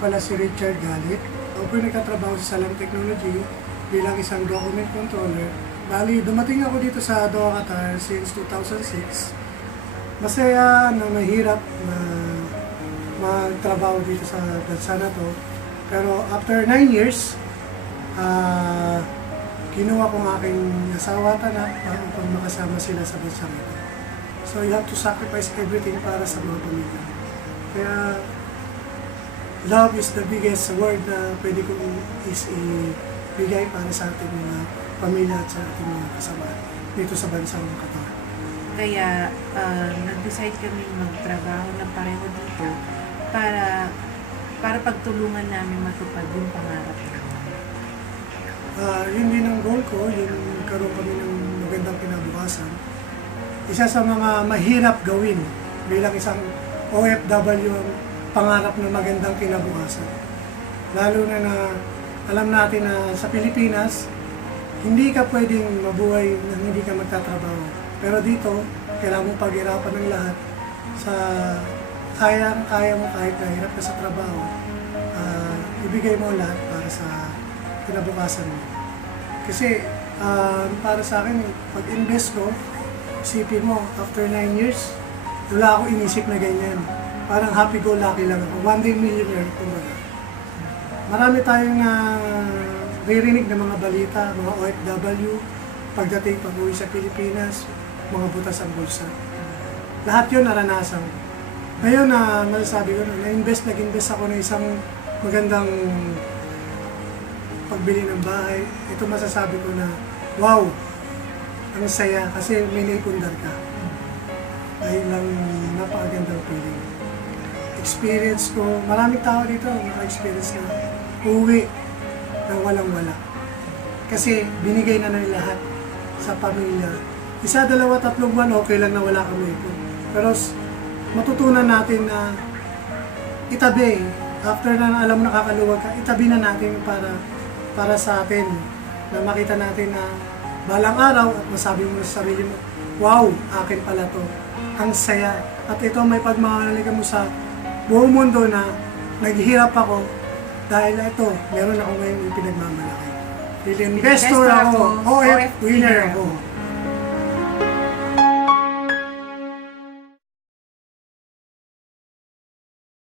pala si Richard Galit. Ako po nagkatrabaho sa Salam Technology bilang isang document controller. Bali, dumating ako dito sa Doha, Qatar since 2006. Masaya na mahirap na magtrabaho dito sa bansa na to. Pero after 9 years, kinuha ko ng aking asawa at anak upang makasama sila sa bansa nito. So you have to sacrifice everything para sa mga pamilya. Kaya love is the biggest word na pwede kong ibigay para sa ating mga pamilya at sa ating mga kasama dito sa bansang Qatar. Kaya nag-decide kami magtrabaho na pareho dito para pagtulungan namin matupad yung pangarap namin. Yun din ang goal ko, yung magkaroon kami ng magandang kinabukasan. Isa sa mga mahirap gawin bilang isang OFW ang pangarap ng magandang kinabukasan. Lalo na alam natin na sa Pilipinas, hindi ka pwedeng mabuhay nang hindi ka magtatrabaho. Pero dito, kailangan mong paghirapan ng lahat sa kaya mo kahit nahirap ka sa trabaho. Ibigay mo lahat para sa kinabukasan mo. Kasi para sa akin, pag-invest ko, isipin mo, after 9 years, wala ako inisip na ganyan. Parang happy-go-lucky lang ako. One day millionaire, kumbaga. Marami tayong naririnig ng mga balita, mga OFW, pagdating pag-uwi sa Pilipinas, mga butas ang bulsa. Lahat yun naranasan. Ngayon na masasabi ko nag-invest ako ng isang magandang pagbili ng bahay. Ito masasabi ko na, wow, ang saya kasi may naipundar ka. Dahil lang napakagandang feeling. Experience ko, maraming tao dito naka-experience na uwi ng walang-wala. Kasi binigay na nila lahat sa pamilya. Isa, dalawa, tatlong buwan, okay lang na wala kami ito. Pero matutunan natin na itabi. After na alam mo nakakaluwag ka, itabi na natin para sa atin. Na makita natin na balang araw at masabi mo sa sarili mo, wow, akin pala to. Ang saya. At ito may pagmamalika mo sa buong mundo na naghihirap ako dahil ito, meron ako ngayon yung pinagmamalaki. Investor ako, OF winner ako.